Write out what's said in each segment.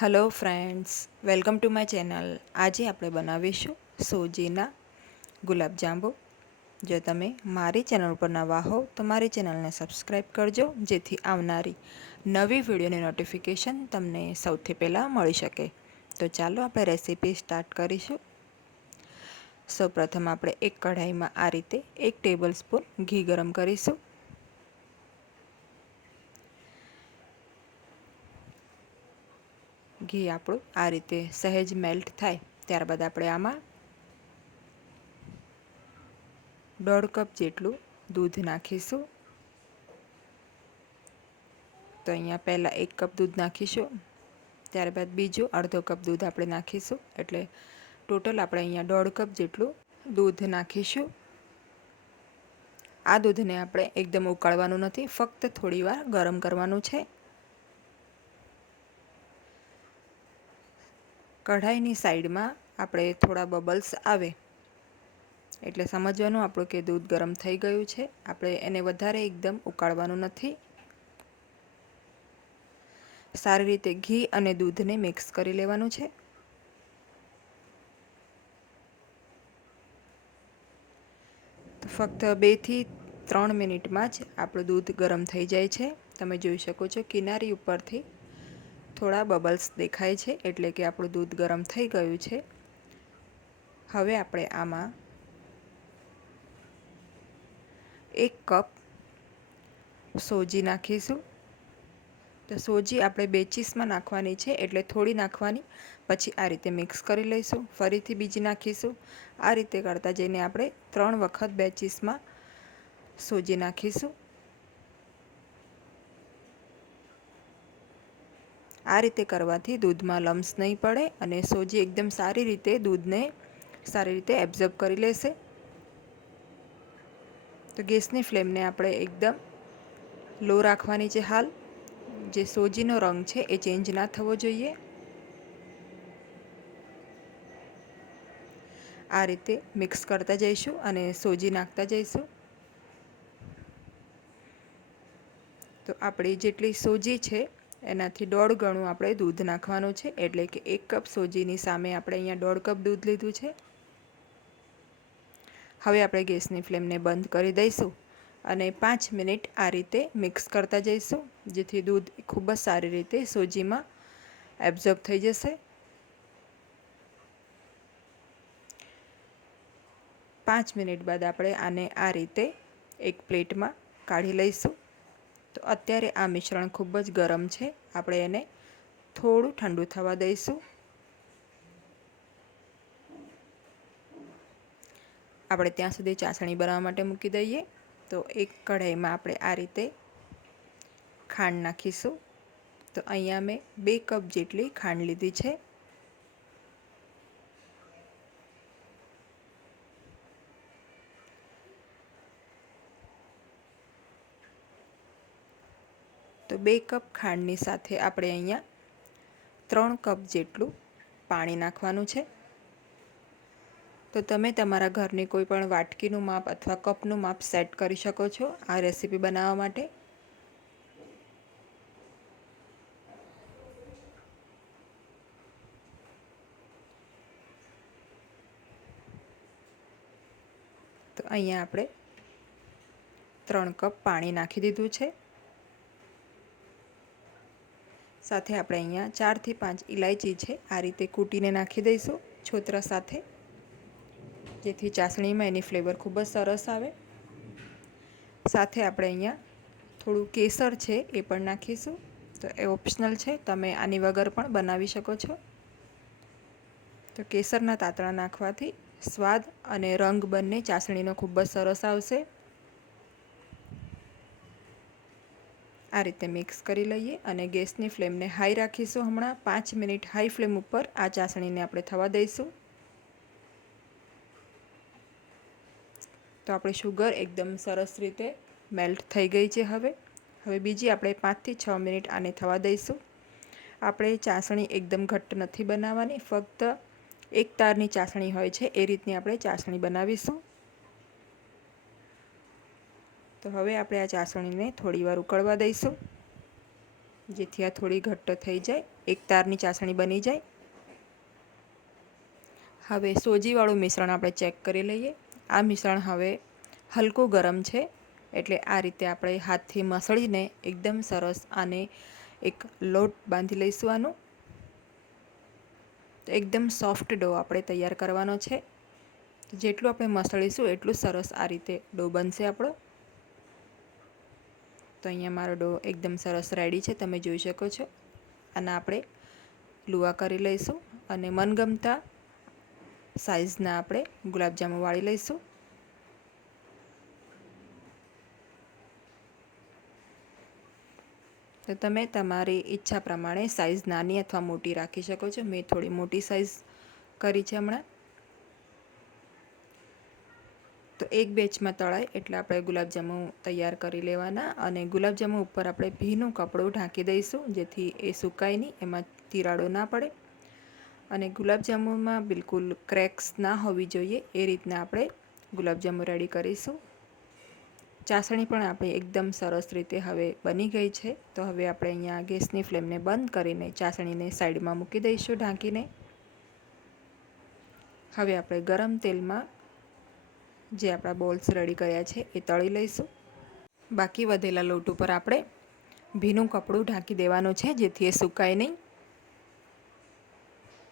Hello friends welcome to my channel આજે આપણે બનાવીશું સોજીના ગુલાબજાંબુ જો તમે મારી ચેનલ પર નવા હો, તો મારી ચેનલને સબસ્ક્રાઈબ કરજો, જેથી આવનારી નવી વિડીયોની નોટિફિકેશન તમને સૌથી પહેલાં મળી શકે. તો ચાલો આપણે રેસીપી સ્ટાર્ટ કરીશું. સૌપ્રથમ આપણે એક કઢાઈમાં આ રીતે એક ટેબલ સ્પૂન ઘી ગરમ કરીશું. ઘી આપણું આ રીતે સહેજ મેલ્ટ થાય. ત્યારબાદ આપણે આમાં દોઢ કપ જેટલું દૂધ નાખીશું. તો અહીંયા પહેલાં એક કપ દૂધ નાખીશું. ત્યારબાદ બીજું અડધો કપ દૂધ આપણે નાખીશું. એટલે ટોટલ આપણે અહીંયા દોઢ કપ જેટલું દૂધ નાખીશું. આ દૂધને આપણે એકદમ ઉકાળવાનું નથી, ફક્ત થોડીવાર ગરમ કરવાનું છે. કઢાઈની સાઈડમાં આપણે થોડા બબલ્સ આવે. એટલે સમજવાનું આપણું કે દૂધ ગરમ થઈ ગયું છે. આપણે એને વધારે એકદમ ઉકાળવાનું નથી. સારી રીતે ઘી અને દૂધને મિક્સ કરી લેવાનું છે. તો ફક્ત બેથી ત્રણ મિનિટમાં જ આપણું દૂધ ગરમ થઈ જાય છે. તમે જોઈ શકો છો કિનારી ઉપરથી થોડા બબલ્સ દેખાય છે એટલે કે આપણું દૂધ ગરમ થઈ ગયું છે. હવે આપણે આમાં એક કપ સોજી નાખીશું. તો સોજી આપણે બે ચીસમાં નાખવાની છે એટલે થોડી નાખવાની, પછી આ રીતે મિક્સ કરી લઈશું, ફરીથી બીજી નાખીશું. આ રીતે કરતાં જઈને આપણે ત્રણ વખત બે ચીસમાં સોજી નાખીશું. આ રીતે કરવાથી દૂધમાં લમ્સ નહીં પડે અને સોજી એકદમ સારી રીતે દૂધને સારી રીતે એબ્ઝર્વ કરી લેશે. તો ગેસની ફ્લેમને આપણે એકદમ લો રાખવાની છે હાલ. જે સોજીનો રંગ છે એ ચેન્જ ના થવો જોઈએ. આ રીતે મિક્સ કરતા જઈશું અને સોજી નાખતા જઈશું. તો આપણી જેટલી સોજી છે એનાથી દોઢ ગણું આપણે દૂધ નાખવાનું છે. એટલે કે એક કપ સોજીની સામે આપણે અહીંયા દોઢ કપ દૂધ લીધું છે. હવે આપણે ગેસની ફ્લેમને બંધ કરી દઈશું અને પાંચ મિનિટ આ રીતે મિક્સ કરતા જઈશું, જેથી દૂધ ખૂબ જ સારી રીતે સોજીમાં એબ્ઝોર્બ થઈ જશે. પાંચ મિનિટ બાદ આપણે આને આ રીતે એક પ્લેટમાં કાઢી લઈશું. તો અત્યારે આ મિશ્રણ ખૂબ જ ગરમ છે. આપણે એને થોડું ઠંડુ થવા દઈશું. આપણે ત્યાં સુધી ચાસણી બનાવવા માટે મૂકી દઈએ. તો એક કઢાઈમાં આપણે આ રીતે ખાંડ નાખીશું. તો અહીંયા મેં બે કપ જેટલી ખાંડ લીધી છે. તો બે કપ ખાંડની સાથે આપણે અહીંયા ત્રણ કપ જેટલું પાણી નાખવાનું છે. તો તમે તમારા ઘરની કોઈ પણ વાટકીનું માપ અથવા કપનું માપ સેટ કરી શકો છો આ રેસીપી બનાવવા માટે. તો અહીંયા આપણે ત્રણ કપ પાણી નાખી દીધું છે. સાથે આપણે અહીંયા ચારથી પાંચ ઇલાયચી છે. આ રીતે કૂટીને નાખી દઈશું છોતરા સાથે. જેથી ચાસણીમાં એની ફ્લેવર ખૂબ જ સરસ આવે. સાથે આપણે અહીંયા થોડું કેસર છે એ પણ નાખીશું. તો એ ઓપ્શનલ છે. તમે આની વગર પણ બનાવી શકો છો. તો કેસરના તાતણા નાખવાથી સ્વાદ અને રંગ બંને ચાસણીનો ખૂબ જ સરસ આવશે. આ રીતે મિક્સ કરી લઈએ અને ગેસની ફ્લેમને હાઈ રાખીશું હમણાં. પાંચ મિનિટ હાઈ ફ્લેમ ઉપર આ ચાસણીને આપણે થવા દઈશું. તો આપણે શુગર એકદમ સરસ રીતે મેલ્ટ થઈ ગઈ છે હવે. હવે બીજી આપણે પાંચથી છ મિનિટ આને થવા દઈશું. આપણે ચાસણી એકદમ ઘટ્ટ નથી બનાવવાની. ફક્ત એક તારની ચાસણી હોય છે, એ રીતની આપણે ચાસણી બનાવીશું. તો હવે આપણે આ ચાસણીને થોડીવાર ઉકળવા દઈશું. જેથી આ થોડી ઘટ્ટ થઈ જાય, એક તારની ચાસણી બની જાય. હવે સોજીવાળું મિશ્રણ આપણે ચેક કરી લઈએ. આ મિશ્રણ હવે હલકું ગરમ છે, એટલે આ રીતે આપણે હાથથી મસળીને એકદમ સરસ આને એક લોટ બાંધી લઈશું આનું. તો એકદમ સોફ્ટ ડો આપણે તૈયાર કરવાનો છે. જેટલું આપણે મસળીશું, એટલું સરસ આ રીતે ડો બનશે આપણો. તો અહીંયા મારો ડો એકદમ સરસ રેડી છે, તમે જોઈ શકો છો. અને આપણે લુવા કરી લઈશું અને મનગમતા સાઇઝના આપણે ગુલાબજાંબુ વાળી લઈશું. તો તમે તમારી ઈચ્છા પ્રમાણે સાઇઝ નાની અથવા મોટી રાખી શકો છો. મેં થોડી મોટી સાઇઝ કરી છે હમણાં. તો એક બેચમાં તળાય એટલે આપણે ગુલાબજાંબુ તૈયાર કરી લેવાના અને ગુલાબજાંબુ ઉપર આપણે ભીનું કપડું ઢાંકી દઈશું, જેથી એ સુકાય નહીં, એમાં તિરાડો ના પડે. અને ગુલાબજાંબુમાં બિલકુલ ક્રેક્સ ના હોવી જોઈએ, એ રીતના આપણે ગુલાબજાંબુ રેડી કરીશું. ચાસણી પણ આપણી એકદમ સરસ રીતે હવે બની ગઈ છે, તો હવે આપણે અહીંયા ગેસની ફ્લેમને બંધ કરીને ચાસણીને સાઈડમાં મૂકી દઈશું ઢાંકીને. હવે આપણે ગરમ તેલમાં જે આપણા બોલ્સ રેડી કર્યા છે એ તળી લઈશું. બાકી વધેલા લોટ ઉપર આપણે ભીનું કપડું ઢાંકી દેવાનું છે, જેથી એ સુકાય નહીં.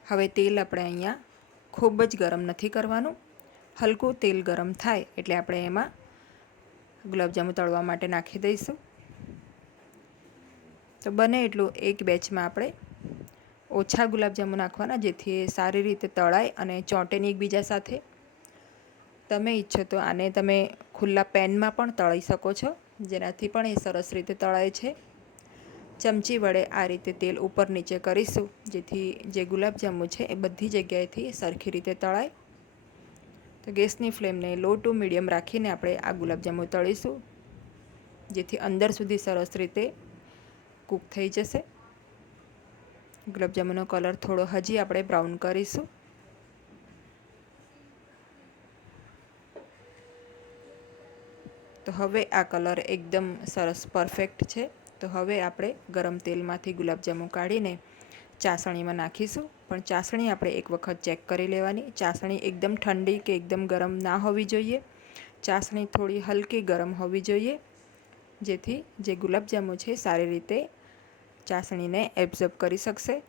હવે તેલ આપણે અહીંયા ખૂબ જ ગરમ નથી કરવાનું. હલકું તેલ ગરમ થાય એટલે આપણે એમાં ગુલાબજાંબુ તળવા માટે નાખી દઈશું. તો બને એટલું એક બેચમાં આપણે ઓછા ગુલાબજાંબુ નાખવાના, જેથી એ સારી રીતે તળાય અને ચોંટેની એકબીજા સાથે તમે ઈચ્છો તો આને તમે ખુલ્લા પેનમાં પણ તળી શકો છો. જેનાથી પણ એ સરસ રીતે તળાય છે. ચમચી વડે આ રીતે તેલ ઉપર નીચે કરીશું, જેથી જે ગુલાબજાંબુ છે એ બધી જગ્યાએથી સરખી રીતે તળાય. તો ગેસની ફ્લેમને લો ટુ મીડિયમ રાખીને આપણે આ ગુલાબજાંબુ તળીશું, જેથી અંદર સુધી સરસ રીતે કૂક થઈ જશે. ગુલાબજાંબુનો કલર થોડો હજી આપણે બ્રાઉન કરીશું. તો હવે આ કલર એકદમ સરસ પરફેક્ટ છે. તો હવે આપણે ગરમ તેલમાંથી ગુલાબજાંબુ કાઢીને ચાસણીમાં નાખીશું. પણ ચાસણી આપણે એક વખત ચેક કરી લેવાની. ચાસણી એકદમ ઠંડી કે એકદમ ગરમ ના હોવી જોઈએ. ચાસણી થોડી હલકી ગરમ હોવી જોઈએ. જેથી જે ગુલાબજાંબુ છે સારી રીતે ચાસણીને એબ્ઝર્બ કરી શકશે.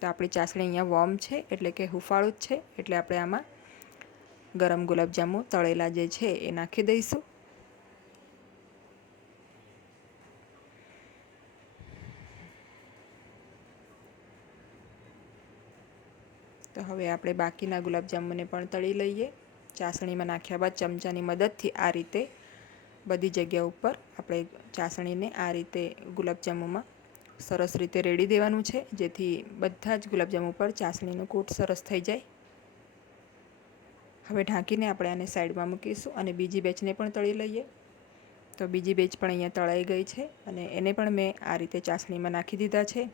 તો આપણી ચાસણી અહીંયા વોર્મ છે, એટલે કે હુફાળું જ છે. એટલે આપણે આમાં ગરમ ગુલાબજાંબુ તળેલા જે છે એ નાખી દઈશું. તો હવે આપણે બાકીના ગુલાબજાંબુને પણ તળી લઈએ. ચાસણીમાં નાખ્યા બાદ ચમચાની મદદથી આ રીતે બધી જગ્યા ઉપર આપણે ચાસણીને આ રીતે ગુલાબજાંબુમાં સરસ રીતે રેડી દેવાનું છે, જેથી બધા જ ગુલાબજાંબુ પર ચાસણીનો કોટ સરસ થઈ જાય. હવે ઢાંકીને આપણે આને સાઈડમાં મૂકીશું અને બીજી બેચને પણ તળી લઈએ. તો બીજી બેચ પણ અહીંયા તળાઈ ગઈ છે અને એને પણ મેં આ રીતે ચાસણીમાં નાખી દીધા છે.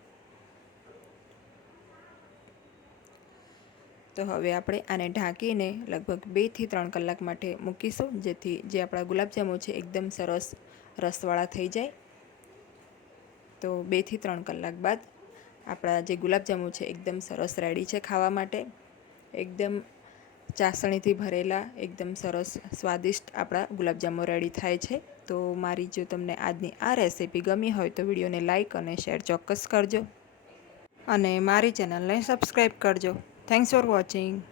તો હવે આપણે આને ઢાંકીને લગભગ બેથી ત્રણ કલાક માટે મૂકીશું, જેથી જે આપણા ગુલાબજાંબુ છે એકદમ સરસ રસવાળા થઈ જાય. તો બેથી ત્રણ કલાક બાદ આપણા જે ગુલાબજાંબુ છે એકદમ સરસ રેડી છે ખાવા માટે. એકદમ ચાસણીથી ભરેલા એકદમ સરસ સ્વાદિષ્ટ આપણા ગુલાબજાંબુ રેડી થાય છે. તો મારી જો તમને આજની આ રેસીપી ગમી હોય તો વિડીયોને લાઇક અને શેર ચોક્કસ કરજો. અને મારી ચેનલને સબસ્ક્રાઈબ કરજો. Thanks for watching.